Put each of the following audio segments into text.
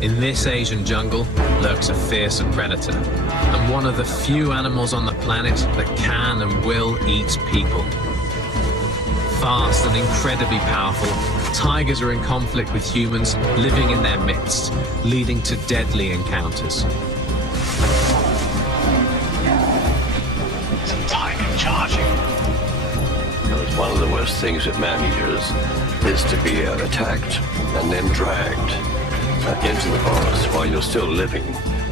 In this Asian jungle lurks a fearsome predator, and one of the few animals on the planet that can and will eat people. Fast and incredibly powerful, tigers are in conflict with humans living in their midst, leading to deadly encounters. Some tiger charging. One of the worst things with man-eaters is to be attacked and then dragged into the forest while you're still living,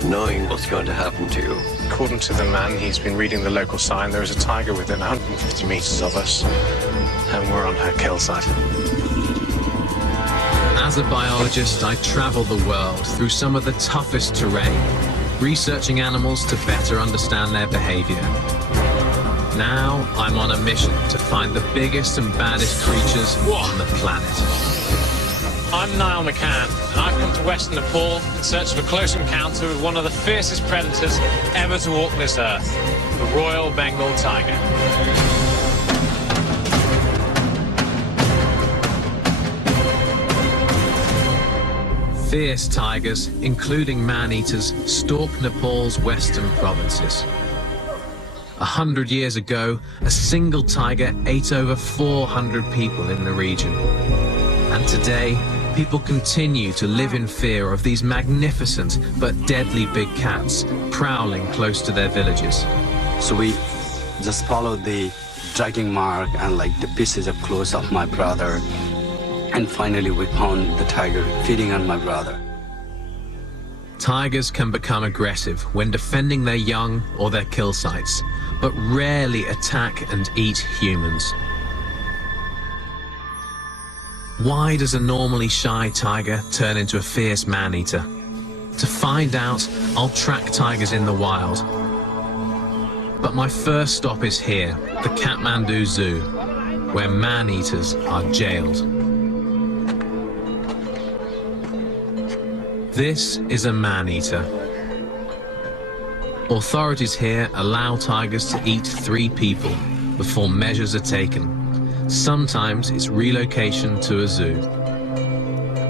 knowing what's going to happen to you. According to the man, he's been reading the local sign. There is a tiger within 150 meters of us, and we're on her kill site. As a biologist, I travel the world through some of the toughest terrain, researching animals to better understand their behavior. Now, I'm on a mission to find the biggest and baddest creatures on the planet. I'm Niall McCann, and I've come to Western Nepal in search of a close encounter with one of the fiercest predators ever to walk this earth, the Royal Bengal tiger. Fierce tigers, including man-eaters, stalk Nepal's western provinces. 100 years ago, a single tiger ate over 400 people in the region. And today, people continue to live in fear of these magnificent but deadly big cats prowling close to their villages. So we just followed the dragging mark and like the pieces of clothes of my brother. And finally we found the tiger feeding on my brother. Tigers can become aggressive when defending their young or their kill sites, but rarely attack and eat humans. Why does a normally shy tiger turn into a fierce man-eater? To find out, I'll track tigers in the wild. But my first stop is here, the Kathmandu Zoo, where man-eaters are jailed. This is a man-eater. Authorities here allow tigers to eat 3 people before measures are taken. Sometimes it's relocation to a zoo.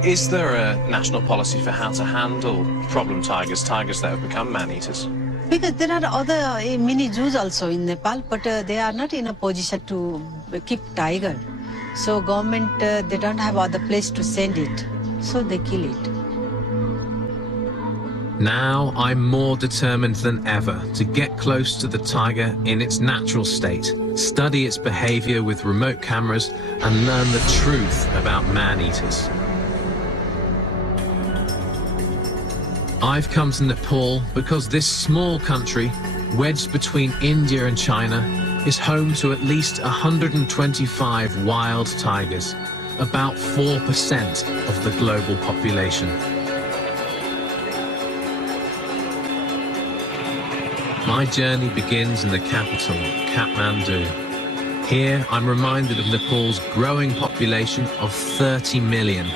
Is there a national policy for how to handle problem tigers, tigers that have become man-eaters? Because there are other mini zoos also in Nepal, but they are not in a position to keep tiger. So government, they don't have other place to send it, so they kill it. Now I'm more determined than ever to get close to the tiger in its natural state, study its behavior with remote cameras, and learn the truth about man-eaters. I've come to Nepal because this small country, wedged between India and China, is home to at least 125 wild tigers, about 4% of the global population. My journey begins in the capital, Kathmandu. Here, I'm reminded of Nepal's growing population of 30 million,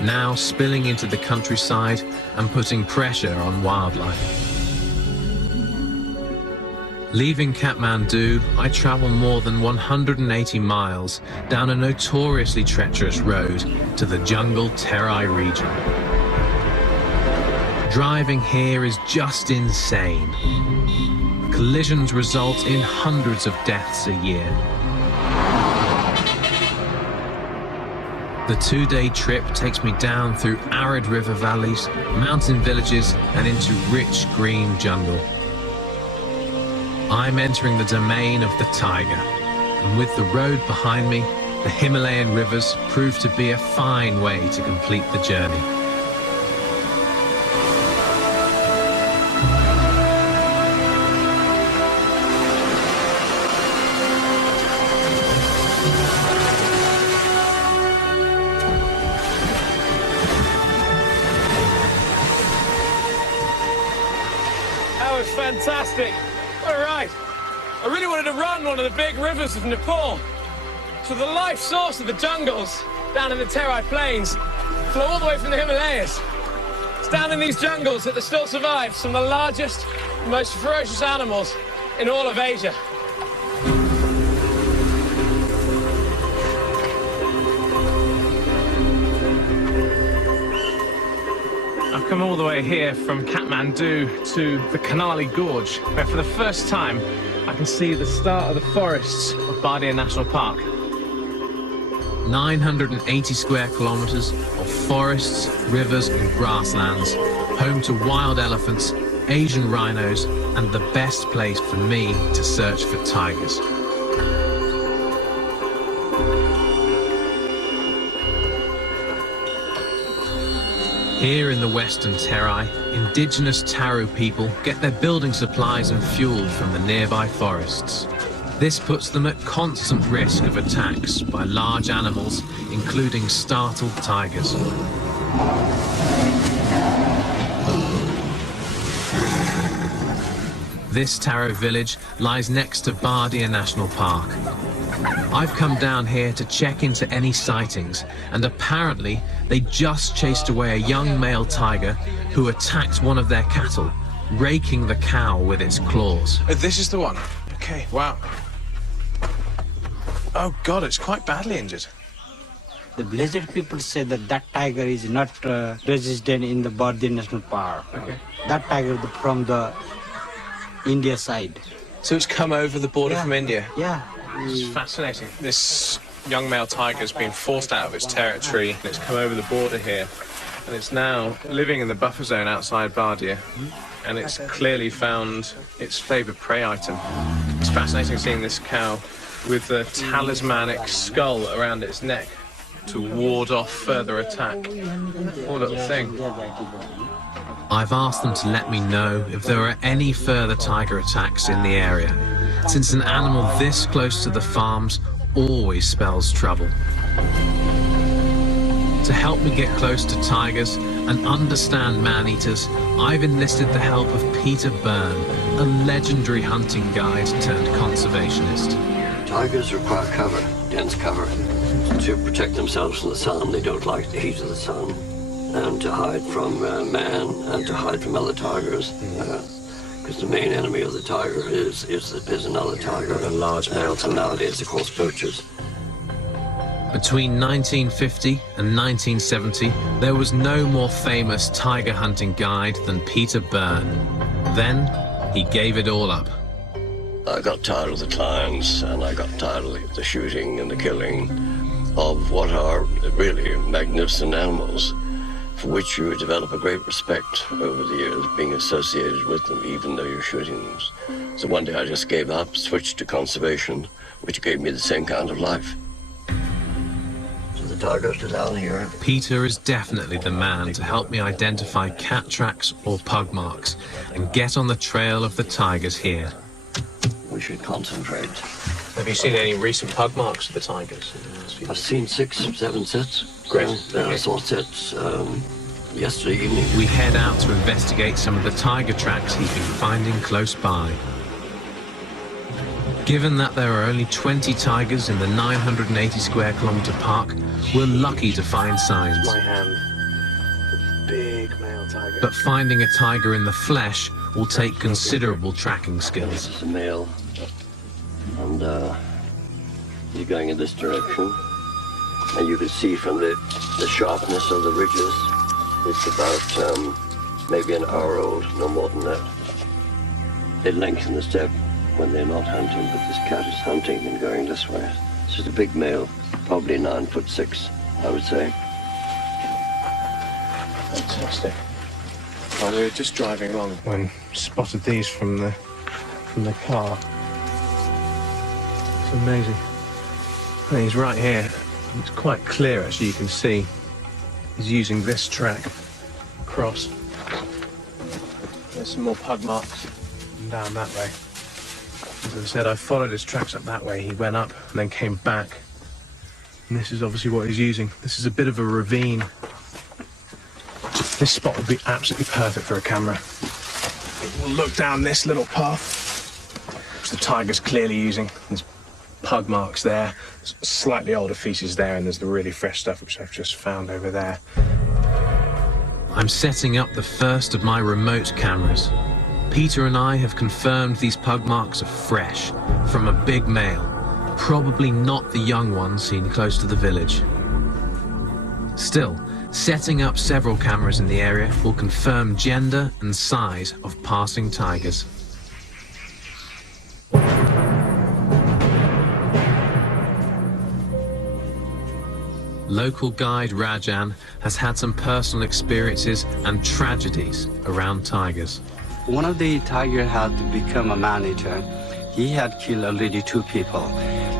now spilling into the countryside and putting pressure on wildlife. Leaving Kathmandu, I travel more than 180 miles down a notoriously treacherous road to the jungle Terai region. Driving here is just insane. Collisions result in hundreds of deaths a year. The 2-day trip takes me down through arid river valleys, mountain villages, and into rich green jungle. I'm entering the domain of the tiger, and with the road behind me, the Himalayan rivers prove to be a fine way to complete the journey. Fantastic. All right. I really wanted to run one of the big rivers of Nepal. So the life source of the jungles down in the Terai Plains flow all the way from the Himalayas. It's down in these jungles that there still survives some of the largest, most ferocious animals in all of Asia. come all the way here from Kathmandu to the Kanali Gorge, where for the first time I can see the start of the forests of Bardia National Park. 980 square kilometers of forests, rivers and grasslands, home to wild elephants, Asian rhinos, and the best place for me to search for tigers. Here in the Western Terai, indigenous Taru people get their building supplies and fuel from the nearby forests. This puts them at constant risk of attacks by large animals, including startled tigers. This Taro village lies next to Bardia National Park. I've come down here to check into any sightings, and apparently they just chased away a young male tiger who attacked one of their cattle, raking the cow with its claws. This is the one. Okay, wow. Oh God, it's quite badly injured. The village people say that that tiger is not resident in the Bardia National Park. Okay. That tiger from the India side. So it's come over the border Yeah. from India? Yeah. It's fascinating. This young male tiger has been forced out of its territory. It's come over the border here, and it's now living in the buffer zone outside Bardia, and it's clearly found its favourite prey item. It's fascinating seeing this cow with the talismanic skull around its neck to ward off further attack. Poor little thing. I've asked them to let me know if there are any further tiger attacks in the area, since an animal this close to the farms always spells trouble. To help me get close to tigers and understand man-eaters, I've enlisted the help of Peter Byrne, a legendary hunting guide turned conservationist. Tigers require cover, dense cover, to protect themselves from the sun. They don't like the heat of the sun, and to hide from man, and to hide from other tigers. Because the main enemy of the tiger is another tiger. A large male And nowadays, of course, poachers. Between 1950 and 1970, there was no more famous tiger hunting guide than Peter Byrne. Then, he gave it all up. I got tired of the clients, and I got tired of the shooting and the killing of what are really magnificent animals, for which you develop a great respect over the years, being associated with them, even though you're shooting them. So one day I just gave up, switched to conservation, which gave me the same kind of life. So the tigers are down here. Peter is definitely the man to help me identify cat tracks or pug marks and get on the trail of the tigers here. We should concentrate. Have you seen any recent pug marks of the tigers? I've seen 6, 7 sets. Great. I saw sets yesterday evening. We head out to investigate some of the tiger tracks he's been finding close by. Given that there are only 20 tigers in the 980 square kilometer park, we're lucky to find signs. My hand. The big male tiger. But finding a tiger in the flesh will take considerable tracking skills. This is a male, and he's going in this direction. And you can see from the sharpness of the ridges, it's about maybe an hour old, no more than that. They lengthen the step when they're not hunting, but this cat is hunting and going this way. This is a big male, probably 9'6", I would say. Fantastic. Well, we were just driving along when spotted these from the car. It's amazing. And he's right here. It's quite clear, actually. You can see he's using this track across. There's some more pug marks down that way. As I said, I followed his tracks up that way. He went up and then came back. And this is obviously what he's using. This is a bit of a ravine. This spot would be absolutely perfect for a camera. We'll look down this little path, which the tiger's clearly using. There's pug marks there, slightly older feces there, and there's the really fresh stuff which I've just found over there. I'm setting up the first of my remote cameras. Peter and I have confirmed these pug marks are fresh, from a big male, probably not the young one seen close to the village. Still, Setting up several cameras in the area will confirm gender and size of passing tigers. Local guide Rajan has had some personal experiences and tragedies around tigers. One of the tiger had become a man-eater. He had killed already 2 people.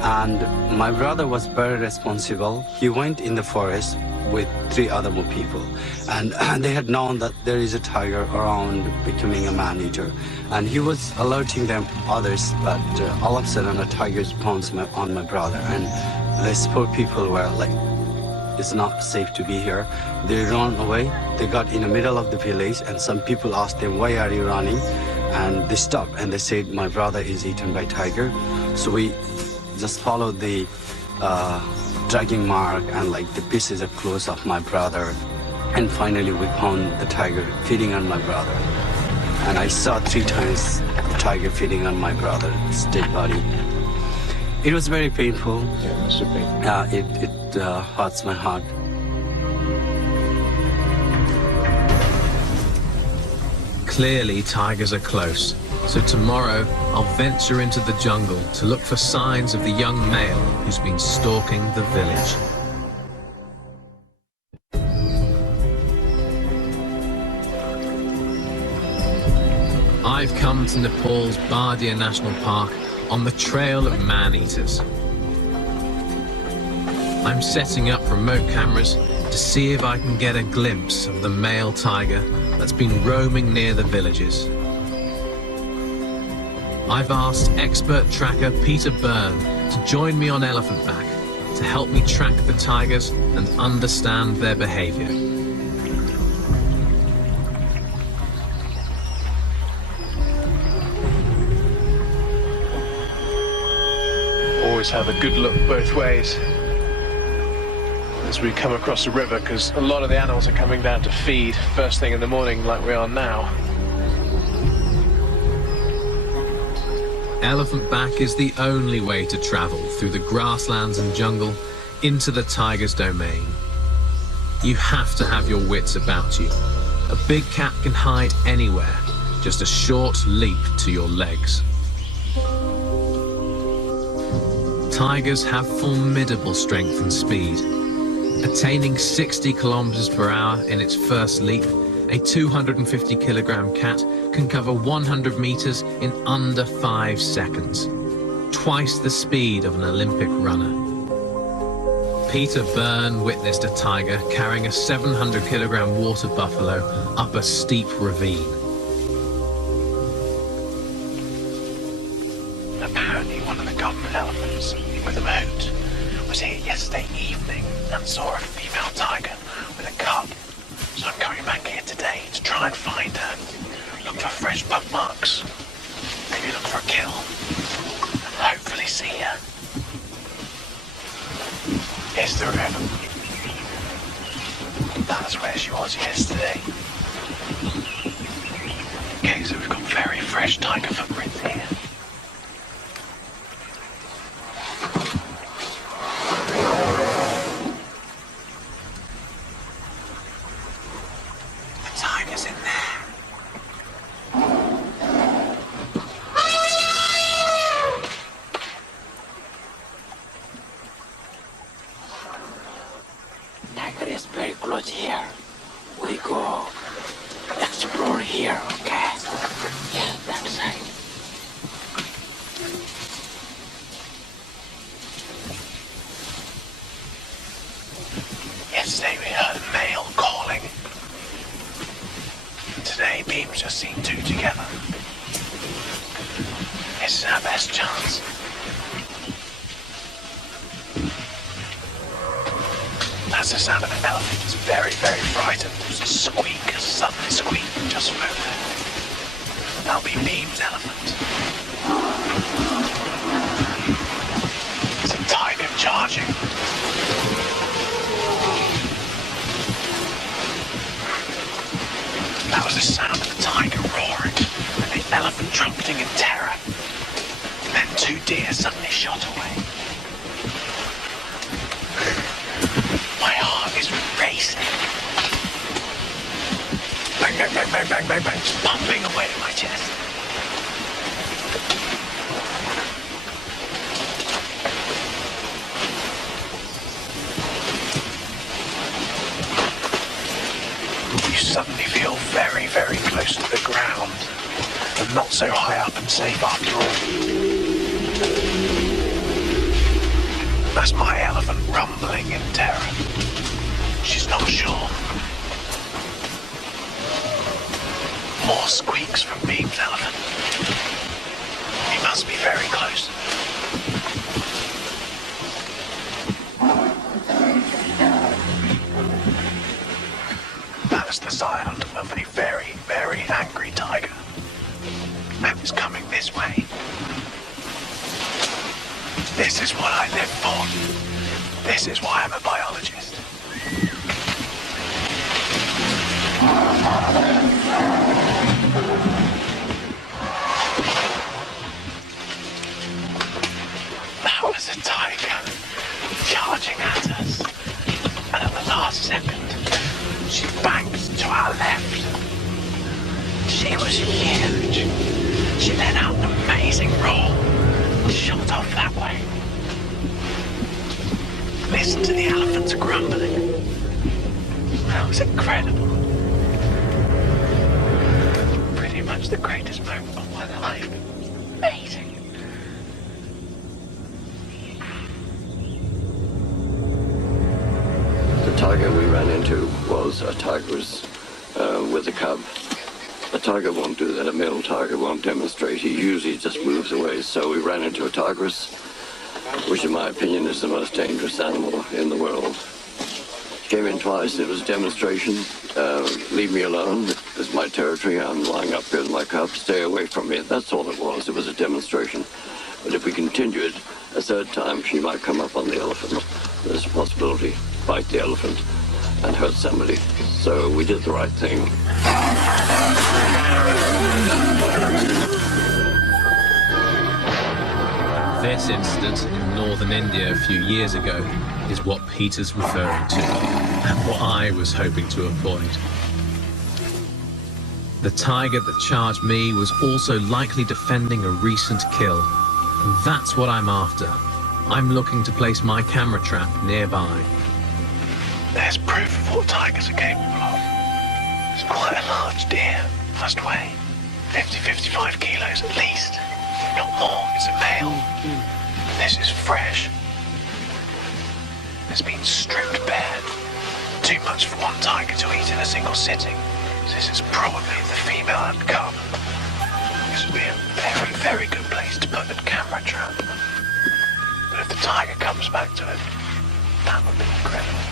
And my brother was very responsible. He went in the forest with 3 other more people. And they had known that there is a tiger around becoming a man-eater. And he was alerting them, others, but all of a sudden a tiger pounced on my brother. And these poor people were like, it's not safe to be here. They ran away. They got in the middle of the village, and some people asked them, why are you running? And they stopped and they said, my brother is eaten by tiger. So we just followed the dragging mark and like the pieces of clothes of my brother. And finally we found the tiger feeding on my brother. And I saw 3 times the tiger feeding on my brother's dead body. It was very painful. Yeah, it must have been. It hurts my heart. Clearly, tigers are close, so tomorrow I'll venture into the jungle to look for signs of the young male who's been stalking the village. I've come to Nepal's Bardia National Park on the trail of man-eaters. I'm setting up remote cameras to see if I can get a glimpse of the male tiger that's been roaming near the villages. I've asked expert tracker Peter Byrne to join me on elephant back to help me track the tigers and understand their behavior. Always have a good look both ways as we come across the river, because a lot of the animals are coming down to feed first thing in the morning like we are now. Elephant back is the only way to travel through the grasslands and jungle into the tiger's domain. You have to have your wits about you. A big cat can hide anywhere, just a short leap to your legs. Tigers have formidable strength and speed. Attaining 60 kilometers per hour in its first leap, a 250 kilogram cat can cover 100 meters in under 5 seconds, twice the speed of an Olympic runner. Peter Byrne witnessed a tiger carrying a 700 kilogram water buffalo up a steep ravine. Apparently one of the government elephants with a moat was here yesterday evening and saw a female tiger with a cub. So I'm coming back here today to try and find her. Look for fresh bump marks. Maybe look for a kill. And hopefully see her. Here's the river. That's where she was yesterday. Okay, so we've got very fresh tiger footprints here. Here. We go explore here, okay? Yeah, that side. Yesterday we heard a male calling. Today Beam's just seen 2 together. This is our best chance. That's the sound of an elephant. It's very, very frightened. There's a squeak, a sudden squeak just from over there. That'll be Beam's elephant. It's a tiger charging. That was the sound of the tiger roaring and the elephant trumpeting in terror. And then 2 deer suddenly shot away. My heart is racing. bang, bang, bang, bang, bang, just pumping away at my chest. You suddenly feel very, very close to the ground, and not so high up and safe after all. That's my elephant rumbling in terror. She's not sure. More squeaks from Beam's elephant. He must be very close. That's the sound of a very, very angry tiger. And it's coming this way. This is what I live for. This is why I'm a biologist. That was a tiger charging at us. And at the last second, she banked to our left. She was huge. She let out an amazing roar and shot off that way. Listen to the elephants grumbling. That was incredible. Pretty much the greatest moment of my life. Amazing. The tiger we ran into was a tigress with a cub. A tiger won't do that. A male tiger won't demonstrate. He usually just moves away. So we ran into a tigress, which in my opinion is the most dangerous animal in the world. Came in twice. It was a demonstration. Leave me alone. It's my territory. I'm lying up here with my cub. Stay away from me. That's all it was. It was a demonstration. But if we continued a third time, she might come up on the elephant. There's a possibility. Bite the elephant and hurt somebody. So we did the right thing. This incident in northern India a few years ago is what Peter's referring to, and what I was hoping to avoid. The tiger that charged me was also likely defending a recent kill, and that's what I'm after. I'm looking to place my camera trap nearby. There's proof of what tigers are capable of. It's quite a large deer. Must weigh 50-55 kilos at least. Not more. It's a male. This is fresh. It's been stripped bare. Too much for one tiger to eat in a single sitting. This is probably the female and cub. This would be a very, very good place to put a camera trap. But if the tiger comes back to it, that would be incredible.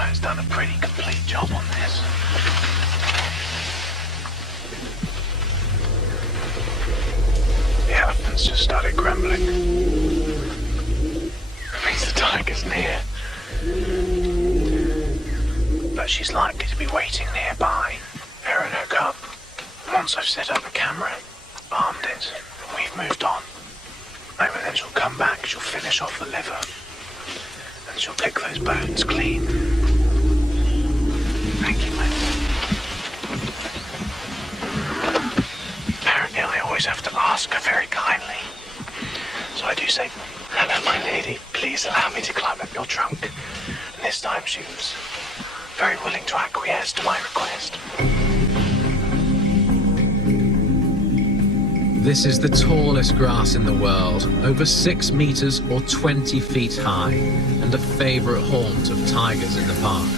I've done a pretty complete job on this. The elephants just started grumbling. It means the tiger's near. But she's likely to be waiting nearby, her and her cub. Once I've set up a camera, armed it, and we've moved on, maybe then she'll come back, she'll finish off the liver, and she'll pick those bones clean. Thank you, mate. Apparently I always have to ask her very kindly. So I do say, "Hello, my lady, please allow me to climb up your trunk." And this time she was very willing to acquiesce to my request. This is the tallest grass in the world, over 6 meters or 20 feet high, and a favorite haunt of tigers in the park.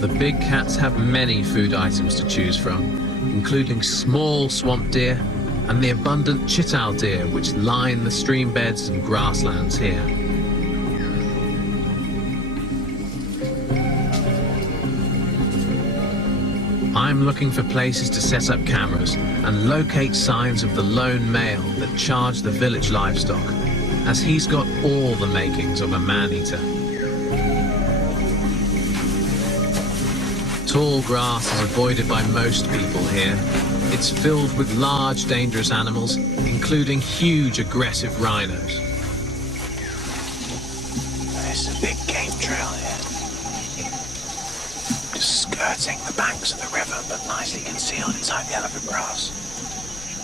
The big cats have many food items to choose from, including small swamp deer and the abundant chital deer which line the stream beds and grasslands here. I'm looking for places to set up cameras and locate signs of the lone male that charged the village livestock, as he's got all the makings of a man-eater. Tall grass is avoided by most people here. It's filled with large, dangerous animals, including huge, aggressive rhinos. This is a big game trail here. Just skirting the banks of the river, but nicely concealed inside the elephant grass.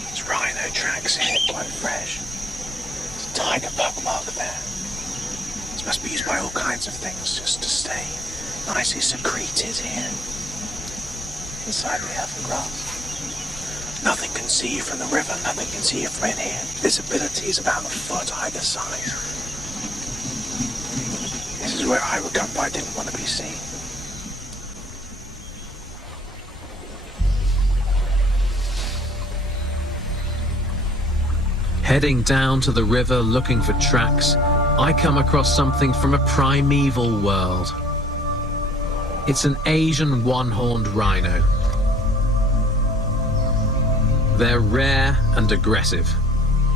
There's rhino tracks here, quite fresh. There's a tiger bug mark there. This must be used by all kinds of things just to stay nicely secreted here inside the elephant grass. Nothing can see you from the river, nothing can see you from in here. Visibility is about a foot either side. This is where I would come, but I didn't want to be seen. Heading down to the river looking for tracks, I come across something from a primeval world. It's an Asian one-horned rhino. They're rare and aggressive,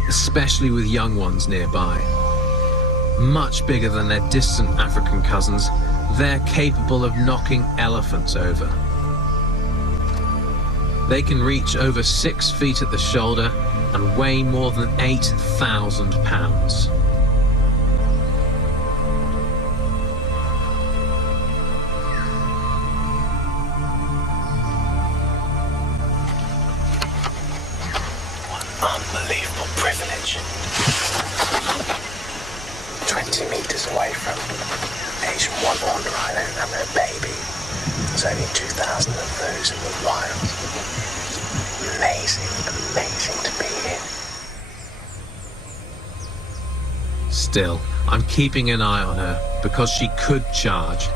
especially with young ones nearby. Much bigger than their distant African cousins, they're capable of knocking elephants over. They can reach over 6 feet at the shoulder and weigh more than 8,000 pounds. Unbelievable privilege. 20 meters away from Asian one-horned rhino and their baby. There's only 2,000 of those in the wild. Amazing, amazing to be here. Still, I'm keeping an eye on her because she could charge.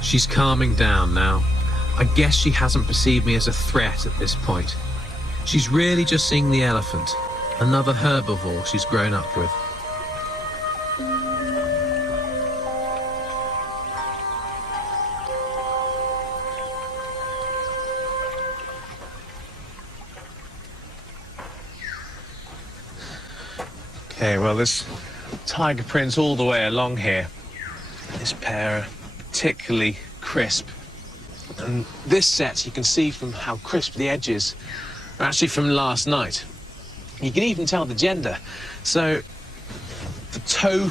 She's calming down now. I guess she hasn't perceived me as a threat at this point. She's really just seeing the elephant, another herbivore she's grown up with. Okay, well, there's tiger prints all the way along here. This pair are particularly crisp. And this set, you can see from how crisp the edges are actually from last night. You can even tell the gender. So the toe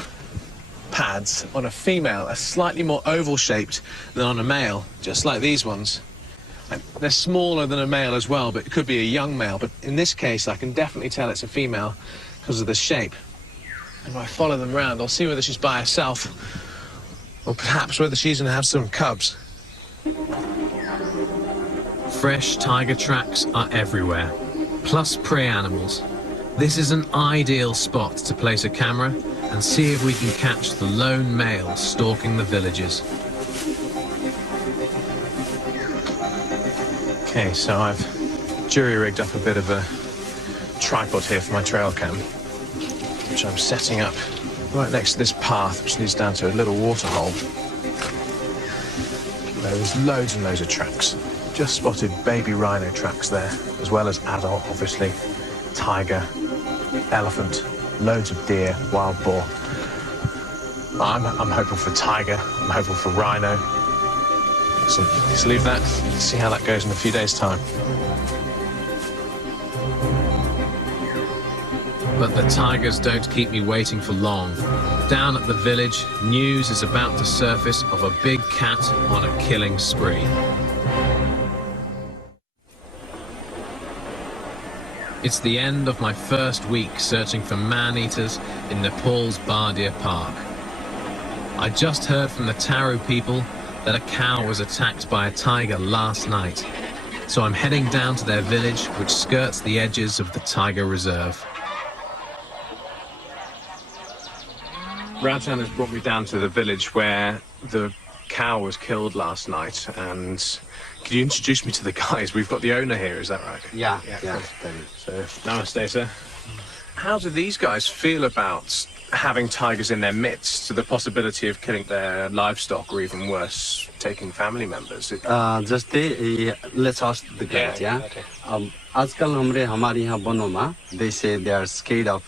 pads on a female are slightly more oval-shaped than on a male, just like these ones. And they're smaller than a male as well, but it could be a young male. But in this case, I can definitely tell it's a female because of the shape. And if I follow them around, I'll see whether she's by herself or perhaps whether she's going to have some cubs. Fresh tiger tracks are everywhere, plus prey animals. This is an ideal spot to place a camera and see if we can catch the lone male stalking the villages. Okay, so I've jury-rigged up a bit of a tripod here for my trail cam, which I'm setting up right next to this path, which leads down to a little water hole. There's loads and loads of tracks. Just spotted baby rhino tracks there, as well as adult, obviously, tiger, elephant, loads of deer, wild boar. I'm hopeful for tiger, I'm hopeful for rhino. So let's leave that, see how that goes in a few days' time. But the tigers don't keep me waiting for long. Down at the village, news is about to surface of a big cat on a killing spree. It's the end of my first week searching for man-eaters in Nepal's Bardia Park. I just heard from the Taru people that a cow was attacked by a tiger last night. So I'm heading down to their village, which skirts the edges of the tiger reserve. Rajan has brought me down to the village where the cow was killed last night, and could you introduce me to the guys? We've got the owner here, is that right? Yeah. So, namaste, sir. How do these guys feel about having tigers in their midst, to the possibility of killing their livestock, or even worse, taking family members? जस्तै let's ask the guys, yeah? Okay. आजकल हमारे यहाँ वनों में they say they are scared of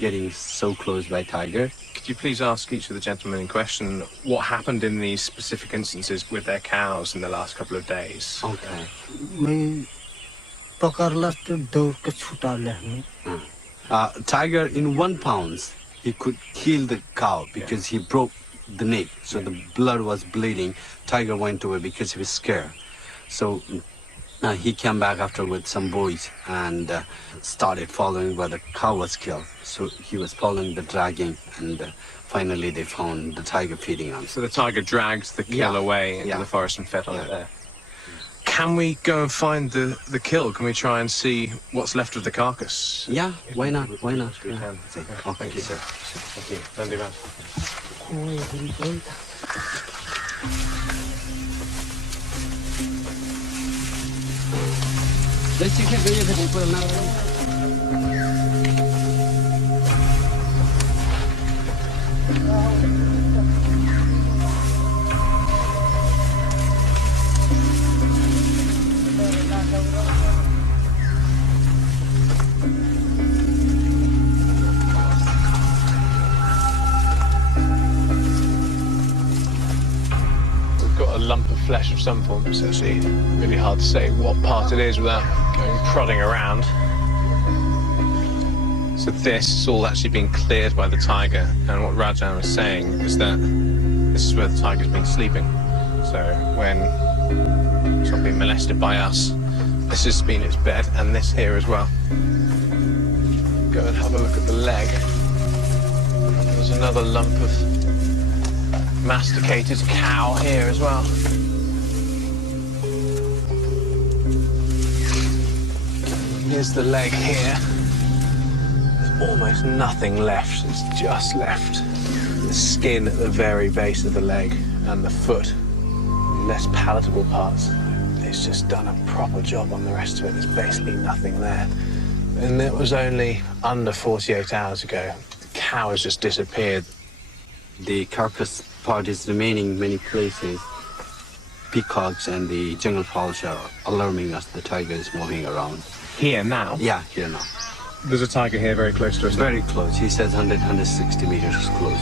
getting so close by tiger. Could you please ask each of the gentlemen in question what happened in these specific instances with their cows in the last couple of days? Okay. मैं पकड़ला तो दौड़ के छुटा ले हमें Tiger in 1 pound he could kill the cow because he broke the neck. So the blood was bleeding. Tiger went away because he was scared. So he came back after with some boys and started following where the cow was killed. So he was following the dragging, and finally they found the tiger feeding on it. So the tiger dragged the kill away into the forest and fed on it there. Can we go and find the kill? Can we try and see what's left of the carcass? Yeah, why not? Why not? We Yeah. can. Oh, Thank you, sir. Thank you. Don't do that. Got a lump of flesh of some form. It's actually really hard to say what part it is without going prodding around. So this has all actually been cleared by the tiger, and what Rajan was saying is that this is where the tiger's been sleeping. So when it's not been molested by us, this has been its bed, and this here as well. Go and have a look at the leg. There's another lump of masticated cow here as well. Here's the leg here. There's almost nothing left. It's just left the skin at the very base of the leg and the foot. Less palatable parts. It's just done a proper job on the rest of it. There's basically nothing there. And it was only under 48 hours ago. The cow has just disappeared. The carcass part is remaining in many places. Peacocks and the jungle fowls are alarming us. The tiger is moving around. Here now? Yeah, here now. There's a tiger here very close to us. Very close. He says 100, 160 meters close.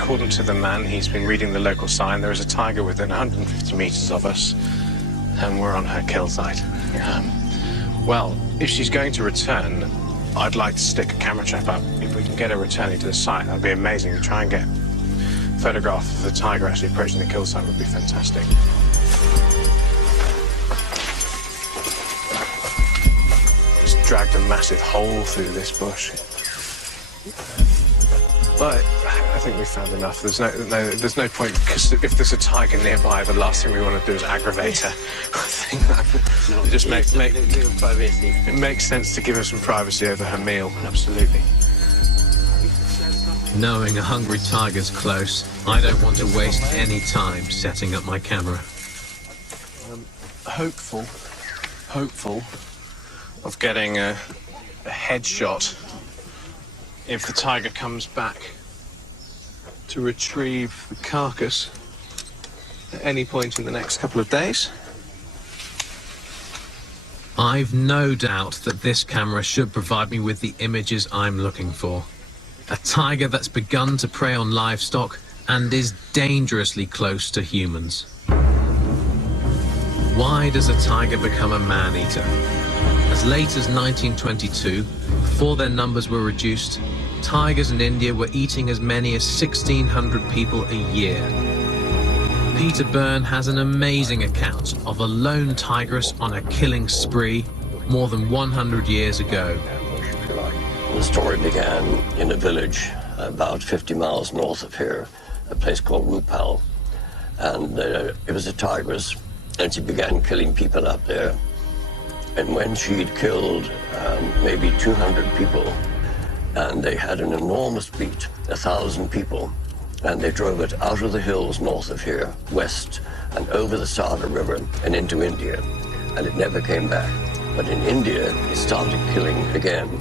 According to the man, he's been reading the local sign. There is a tiger within 150 meters of us, and we're on her kill site. Well, if she's going to return, I'd like to stick a camera trap up. If we can get her returning to the site, that'd be amazing. To try and get a photograph of the tiger actually approaching the kill site would be fantastic. Just dragged a massive hole through this bush. But I think we found enough. There's no point, because if there's a tiger nearby, the last thing we want to do is aggravate her. I think that it just it makes sense to give her some privacy over her meal. Absolutely. Knowing a hungry tiger's close, I don't want to waste any time setting up my camera. Hopeful of getting a headshot if the tiger comes back to retrieve the carcass at any point in the next couple of days. I've no doubt that this camera should provide me with the images I'm looking for. A tiger that's begun to prey on livestock and is dangerously close to humans. Why does a tiger become a man-eater? As late as 1922, before their numbers were reduced, tigers in India were eating as many as 1,600 people a year. Peter Byrne has an amazing account of a lone tigress on a killing spree more than 100 years ago. The story began in a village about 50 miles north of here, a place called Nepal. And it was a tigress, and she began killing people up there. And when she'd killed maybe 200 people, and they had an enormous fleet, 1,000 people, and they drove it out of the hills north of here, west, and over the Sada River and into India, and it never came back. But in India, it started killing again,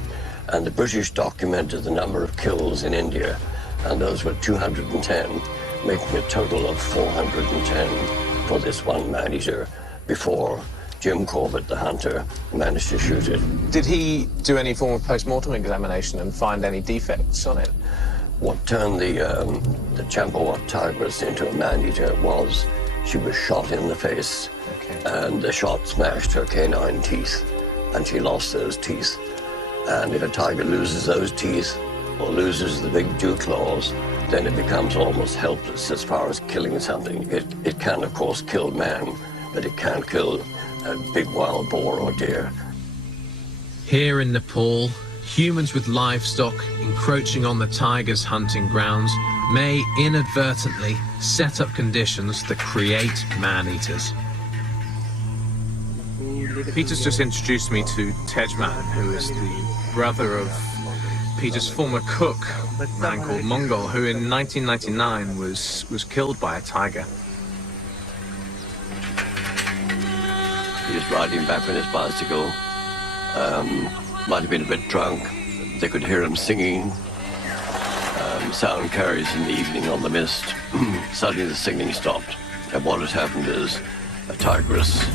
and the British documented the number of kills in India, and those were 210, making a total of 410 for this one man-eater before Jim Corbett, the hunter, managed to shoot it. Did he do any form of post-mortem examination and find any defects on it? What turned the Champawat tigress into a man-eater was she was shot in the face, and the shot smashed her canine teeth. and she lost those teeth. And if a tiger loses those teeth or loses the big dew claws, then it becomes almost helpless as far as killing something. It can, of course, kill man, but it can't kill a big wild boar or deer. Here in Nepal, humans with livestock encroaching on the tiger's hunting grounds may inadvertently set up conditions that create man-eaters. Peter's just introduced me to Tejman, who is the brother of Peter's former cook, a man called Mongol, who in 1999 was killed by a tiger. He was riding back on his bicycle, might have been a bit drunk. They could hear him singing. Sound carries in the evening on the mist. Suddenly the singing stopped, and what had happened is a tigress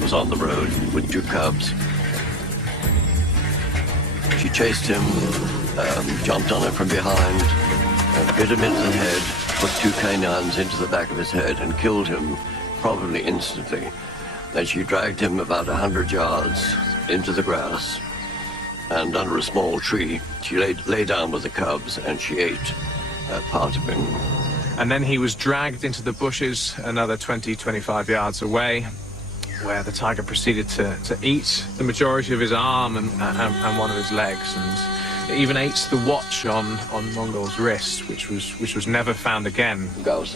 was on the road with 2 cubs. She chased him, jumped on him from behind, bit him into the head, put 2 canines into the back of his head and killed him, probably instantly. Then she dragged him about 100 yards into the grass, and under a small tree, she lay down with the cubs and she ate part of him. And then he was dragged into the bushes another 20-25 yards away, where the tiger proceeded to eat the majority of his arm and one of his legs, and it even ate the watch on Mongol's wrist, which was never found again. Was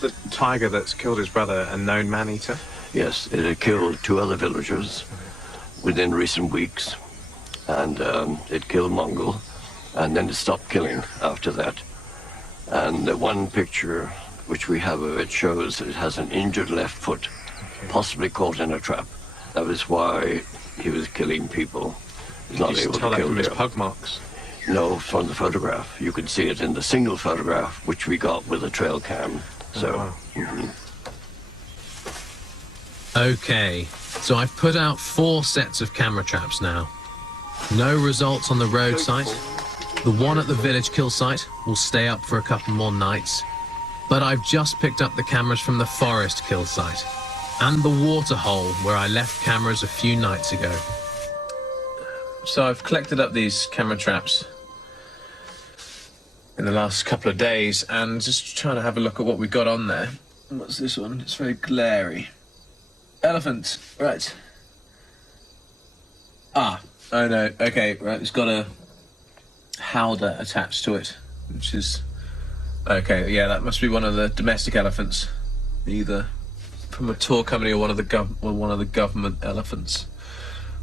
the tiger that's killed his brother a known man-eater? Yes, it had killed 2 other villagers within recent weeks, and it killed Mongol, and then it stopped killing after that. And the one picture which we have of it shows that it has an injured left foot, possibly caught in a trap. That was why he was killing people. He's not able to kill from his them. pug marks? No, from the photograph. You can see it in the single photograph, which we got with a trail cam. So. Wow. Mm-hmm. Okay, so I've put out 4 sets of camera traps now. No results on the road site. The one at the village kill site will stay up for a couple more nights. But I've just picked up the cameras from the forest kill site and the water hole where I left cameras a few nights ago. So I've collected up these camera traps in the last couple of days and just trying to have a look at what we got on there. What's this one? It's very glary. Elephant, right. Ah, oh no, okay, right, it's got a howdah attached to it, which is, okay, yeah, that must be one of the domestic elephants, either from a tour company or one of the government elephants,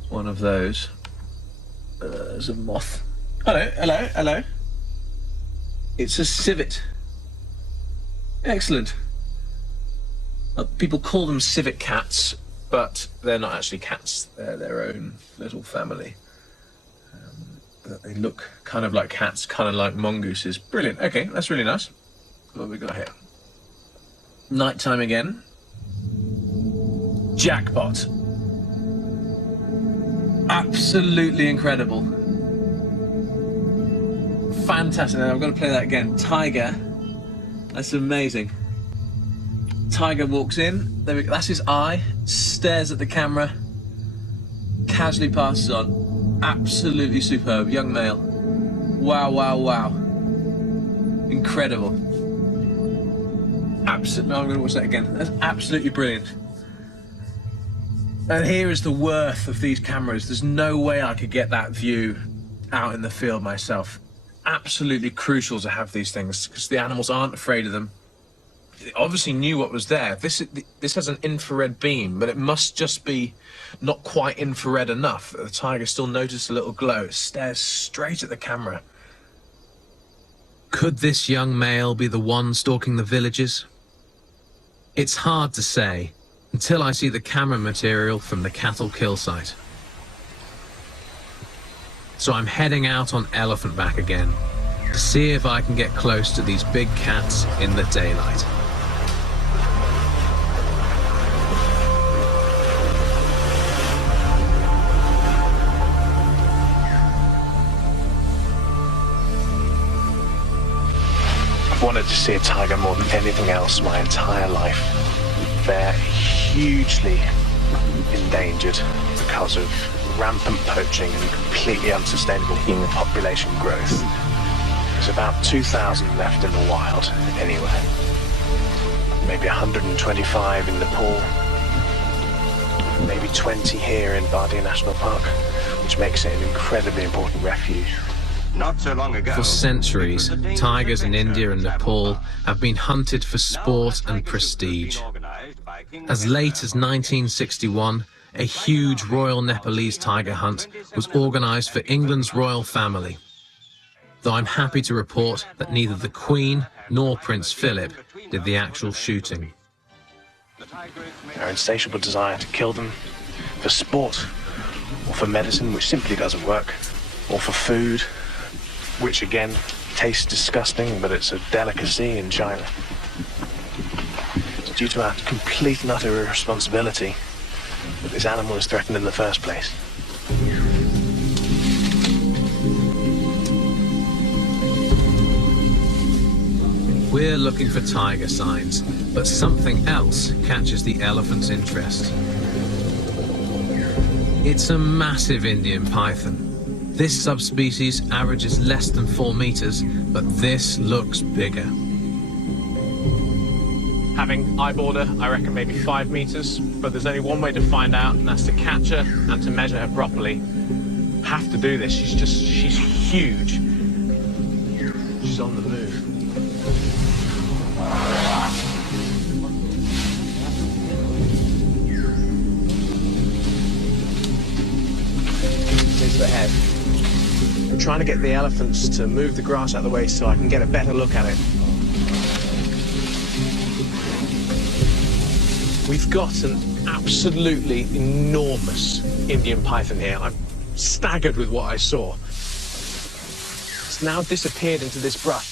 one of those. There's a moth. Hello, hello, hello. It's a civet. Excellent. People call them civet cats, but they're not actually cats. They're their own little family. They look kind of like cats, kind of like mongooses. Brilliant. Okay, that's really nice. What have we got here? Nighttime again. Jackpot. Absolutely incredible. Fantastic. Now I've got to play that again. Tiger. That's amazing. Tiger walks in. There we go. That's his eye. Stares at the camera. Casually passes on. Absolutely superb. Young male. Wow, wow, wow. Incredible. Absolutely. No, I'm going to watch that again. That's absolutely brilliant. And here is the worth of these cameras. There's no way I could get that view out in the field myself. Absolutely crucial to have these things because the animals aren't afraid of them. They obviously knew what was there. This has an infrared beam, but it must just be not quite infrared enough. The tiger still noticed a little glow. It stares straight at the camera. Could this young male be the one stalking the villages? It's hard to say until I see the camera material from the cattle kill site. So I'm heading out on elephant back again to see if I can get close to these big cats in the daylight. I've wanted to see a tiger more than anything else my entire life. They're hugely endangered because of rampant poaching and completely unsustainable human population growth. There's about 2,000 left in the wild anywhere. Maybe 125 in Nepal, maybe 20 here in Bardia National Park, which makes it an incredibly important refuge. Not so long ago, For centuries, tigers in India and Nepal have been hunted for sport and prestige. As late as 1961, a huge Royal Nepalese tiger hunt was organised for England's royal family. Though I'm happy to report that neither the Queen nor Prince Philip did the actual shooting. Our insatiable desire to kill them for sport, or for medicine, which simply doesn't work, or for food, which again tastes disgusting, but it's a delicacy in China. It's due to our complete and utter irresponsibility that this animal is threatened in the first place. We're looking for tiger signs, but something else catches the elephant's interest. It's a massive Indian python. This subspecies averages less than 4 meters, but this looks bigger. Having eyeballed her, I reckon maybe 5 meters, but there's only one way to find out, and that's to catch her and to measure her properly. Have to do this. She's huge. She's on the move. Here's the head. I'm trying to get the elephants to move the grass out of the way so I can get a better look at it. We've got an absolutely enormous Indian python here. I'm staggered with what I saw. It's now disappeared into this brush.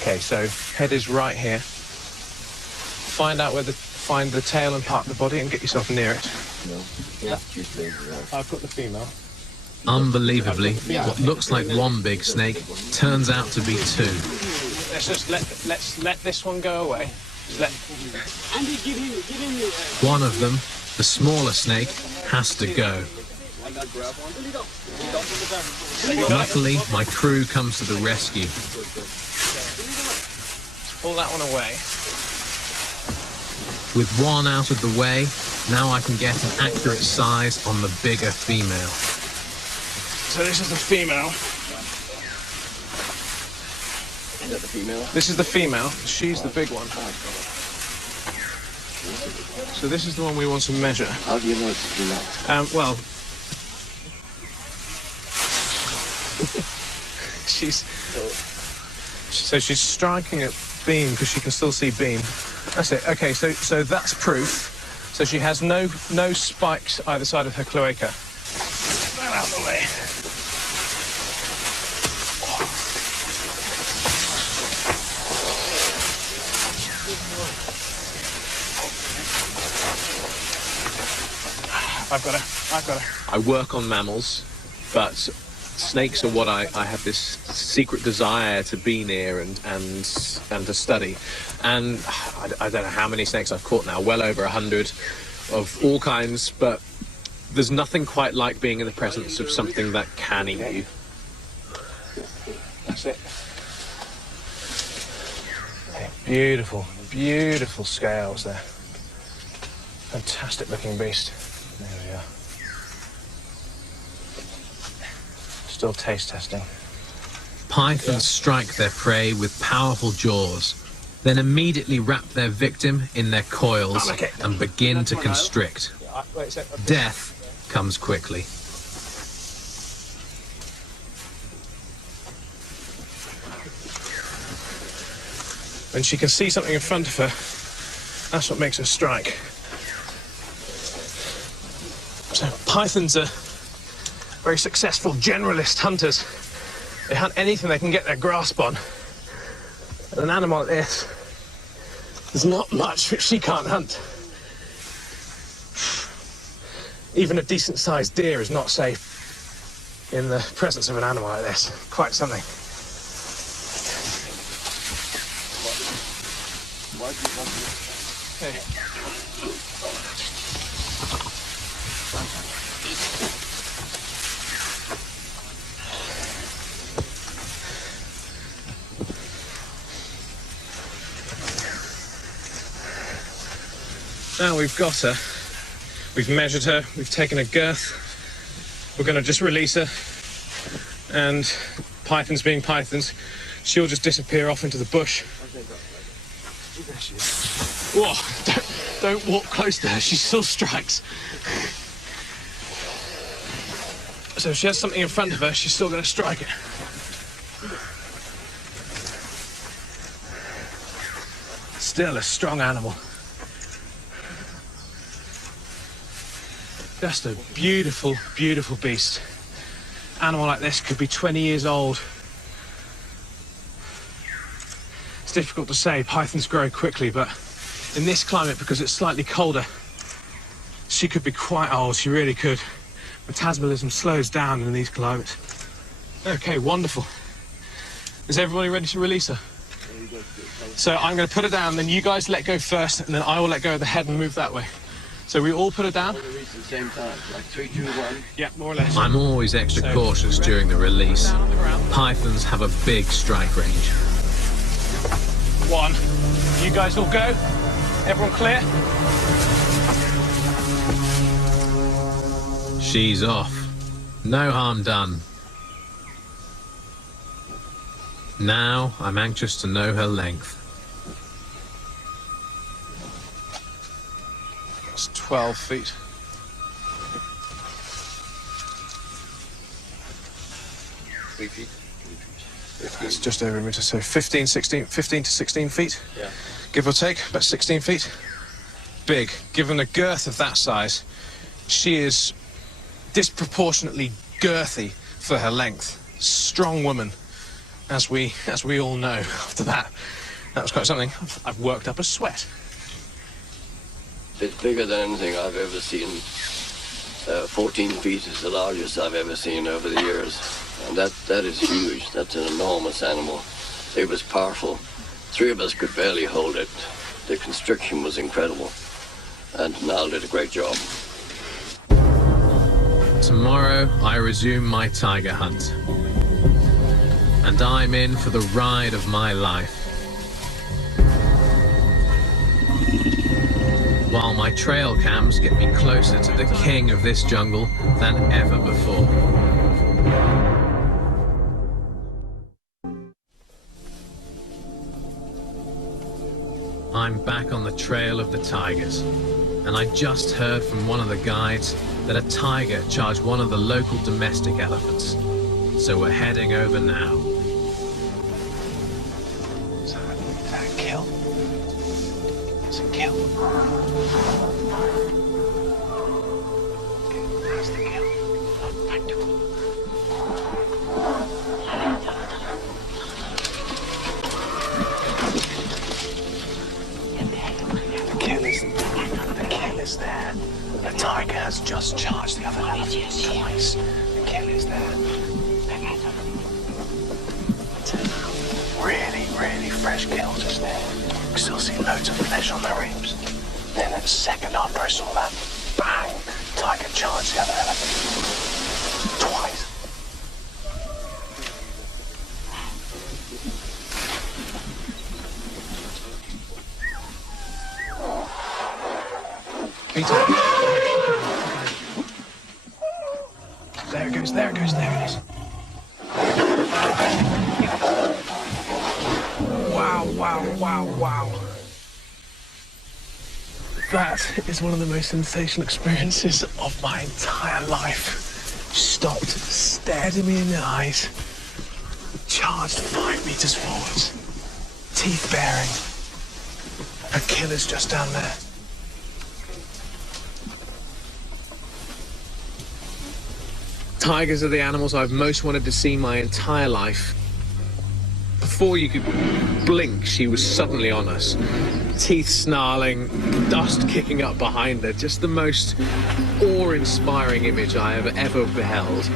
Okay, so head is right here. Find out find the tail and part of the body and get yourself near it. I've got the female. Unbelievably, what looks like one big snake turns out to be 2. Let's let this one go away. One of them, the smaller snake, has to go. Luckily, my crew comes to the rescue. Pull that one away. With one out of the way, now I can get an accurate size on the bigger female. So this is the female. Is that the female? This is the female. She's the big one. So this is the one we want to measure. How do you know it's the female? Well, she's striking at beam because she can still see beam. That's it. Okay, so that's proof. So she has no spikes either side of her cloaca. That out of the way. I've got her. I work on mammals, but snakes are what I have this secret desire to be near and to study. And I don't know how many snakes I've caught now, well over 100 of all kinds, but there's nothing quite like being in the presence of something that can eat you. That's it. Beautiful, beautiful scales there. Fantastic looking beast. There we are. Still taste testing. Pythons strike their prey with powerful jaws, then immediately wrap their victim in their coils and begin to constrict. Death comes quickly. When she can see something in front of her, that's what makes her strike. So pythons are very successful generalist hunters. They hunt anything they can get their grasp on. And an animal like this, there's not much which she can't hunt. Even a decent-sized deer is not safe in the presence of an animal like this. Quite something. Now we've got her, we've measured her, we've taken her girth, we're going to just release her, and pythons being pythons, she'll just disappear off into the bush. Whoa, don't walk close to her, she still strikes. So if she has something in front of her, she's still going to strike it. Still a strong animal. Just a beautiful, beautiful beast. Animal like this could be 20 years old. It's difficult to say, pythons grow quickly, but in this climate, because it's slightly colder, she could be quite old, she really could. Metabolism slows down in these climates. Okay, wonderful. Is everybody ready to release her? So I'm going to put her down, then you guys let go first, and then I will let go of the head and move that way. So we all put her down? At the same time, like 3, 2, 1. Yeah, more or less. I'm always extra cautious during the release. Pythons have a big strike range. 1. You guys all go? Everyone clear? She's off. No harm done. Now I'm anxious to know her length. It's 12 feet. It's just over a meter, so 15 to 16 feet. Yeah. Give or take, about 16 feet. Big. Given a girth of that size, she is disproportionately girthy for her length. Strong woman, as we all know. After that was quite something. I've worked up a sweat. It's bigger than anything I've ever seen. 14 feet is the largest I've ever seen over the years. And that is huge. That's an enormous animal. It was powerful. 3 of us could barely hold it. The constriction was incredible. And Niall did a great job. Tomorrow I resume my tiger hunt. And I'm in for the ride of my life. While my trail cams get me closer to the king of this jungle than ever before. I'm back on the trail of the tigers, and I just heard from one of the guides that a tiger charged one of the local domestic elephants. So we're heading over now. Is that a kill? It's a kill. That's the kill. Oh, practical. The kill is there. The tiger has just charged the other elephant twice. The kill is there. Really, really fresh kill just there. You can still see loads of flesh on the ribs. Then a second after I saw that, bang, tiger charged the other elephant. Twice. Peter. There it goes, there it goes, there it is. Wow, wow, wow, wow. That is one of the most sensational experiences of my entire life. Stopped, stared at me in the eyes, charged 5 meters forwards, teeth baring. Her killer's just down there. Tigers are the animals I've most wanted to see my entire life. Before you could blink, she was suddenly on us. Teeth snarling, dust kicking up behind her. Just the most awe-inspiring image I have ever beheld.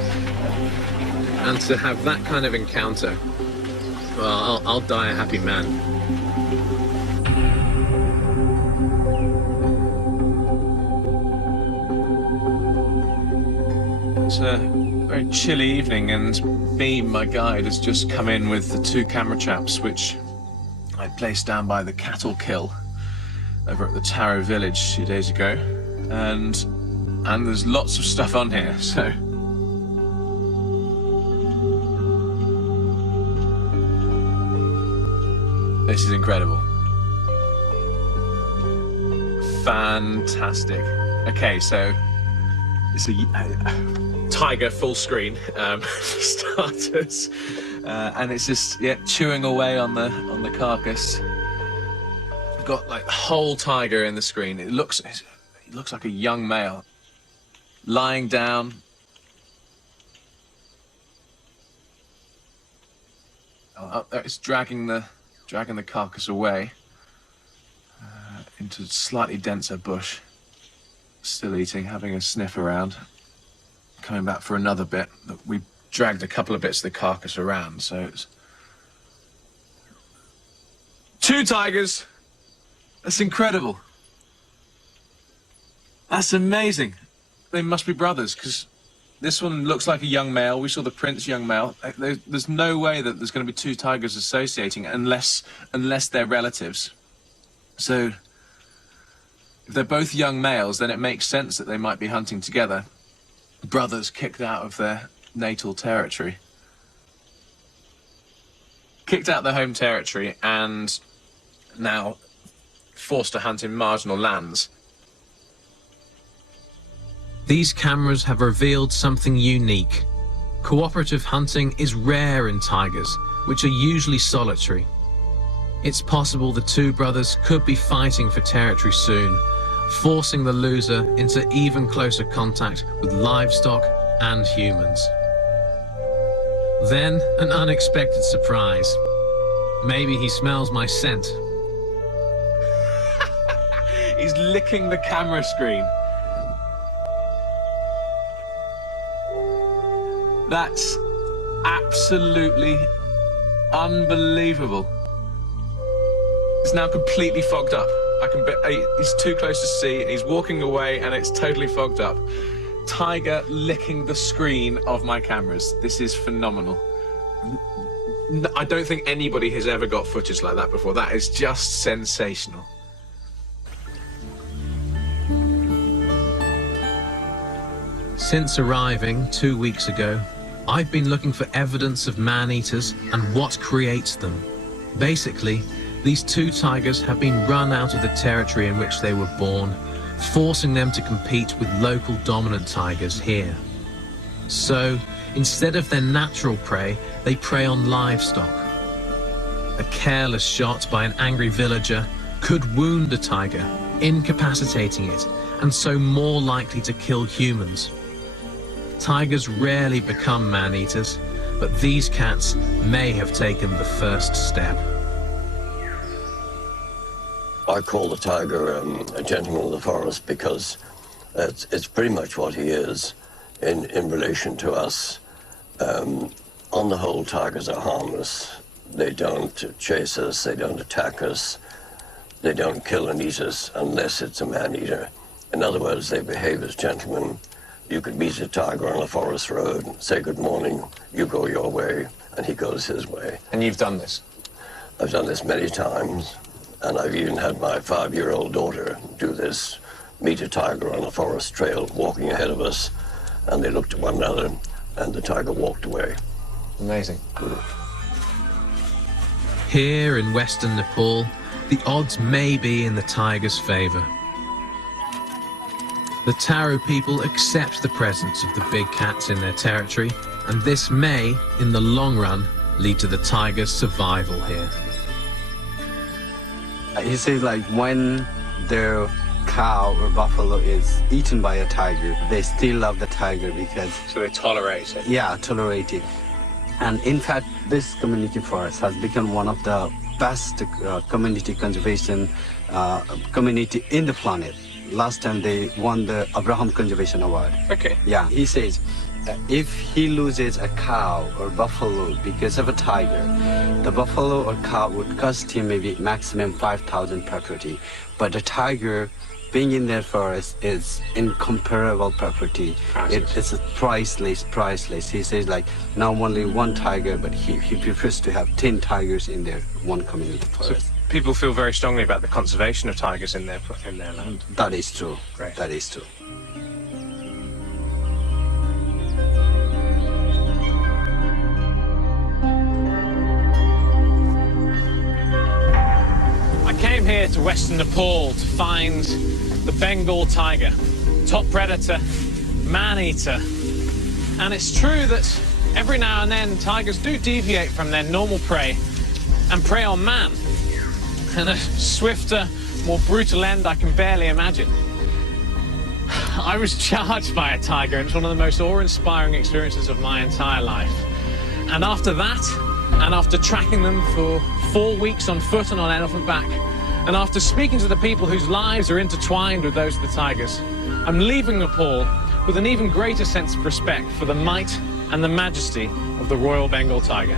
And to have that kind of encounter, well, I'll die a happy man. It's a very chilly evening, and Beam, my guide, has just come in with the 2 camera traps, which I placed down by the cattle kill over at the Taro village a few days ago. And there's lots of stuff on here, so... This is incredible. Fantastic. Okay, so it's a tiger full screen for starters, and it's just chewing away on the carcass. We've got like the whole tiger in the screen. It looks like a young male lying down. Up there, it's dragging the carcass away into slightly denser bush. Still eating, having a sniff around. Coming back for another bit. We dragged a couple of bits of the carcass around, so it's 2 tigers. That's incredible. That's amazing. They must be brothers, because this one looks like a young male. We saw the prince young male. There's no way that there's going to be 2 tigers associating unless they're relatives. So if they're both young males, then it makes sense that they might be hunting together. Brothers kicked out of their natal territory. Kicked out their home territory and now forced to hunt in marginal lands. These cameras have revealed something unique. Cooperative hunting is rare in tigers, which are usually solitary. It's possible the 2 brothers could be fighting for territory soon, forcing the loser into even closer contact with livestock and humans. Then, an unexpected surprise. Maybe he smells my scent. He's licking the camera screen. That's absolutely unbelievable. It's now completely fogged up. He's too close to see, and he's walking away, and it's totally fogged up. Tiger licking the screen of my cameras. This is phenomenal. I don't think anybody has ever got footage like that before. That is just sensational. Since arriving 2 weeks ago, I've been looking for evidence of man-eaters and what creates them. Basically, these 2 tigers have been run out of the territory in which they were born, forcing them to compete with local dominant tigers here. So, instead of their natural prey, they prey on livestock. A careless shot by an angry villager could wound a tiger, incapacitating it, and so more likely to kill humans. Tigers rarely become man-eaters, but these cats may have taken the first step. I call the tiger a gentleman of the forest because it's pretty much what he is in relation to us. On the whole, tigers are harmless. They don't chase us, they don't attack us, they don't kill and eat us unless it's a man-eater. In other words, they behave as gentlemen. You could meet a tiger on a forest road and say good morning, you go your way, and he goes his way. And you've done this? I've done this many times. And I've even had my 5-year-old daughter do this, meet a tiger on a forest trail walking ahead of us, and they looked at one another, and the tiger walked away. Amazing. Here in western Nepal, the odds may be in the tiger's favor. The Taro people accept the presence of the big cats in their territory, and this may, in the long run, lead to the tiger's survival here. He says like when their cow or buffalo is eaten by a tiger, they still love the tiger because... So they tolerate it? Yeah, tolerate it. And in fact, this community forest has become one of the best community conservation community in the planet. Last time they won the Abraham Conservation Award. Okay. Yeah, he says if he loses a cow or buffalo because of a tiger, the buffalo or cow would cost him maybe maximum 5,000 property, but the tiger being in their forest is incomparable property. It's a priceless. He says like not only one tiger, but he prefers to have 10 tigers in their one community forest. So people feel very strongly about the conservation of tigers in their land. That is true. Great. That is true. I came here to Western Nepal to find the Bengal tiger, top predator, man-eater. And it's true that every now and then tigers do deviate from their normal prey and prey on man. And a swifter, more brutal end I can barely imagine. I was charged by a tiger, and it's one of the most awe-inspiring experiences of my entire life. And after that, and after tracking them for 4 weeks on foot and on elephant back, and after speaking to the people whose lives are intertwined with those of the tigers, I'm leaving Nepal with an even greater sense of respect for the might and the majesty of the Royal Bengal tiger.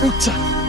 Hoota!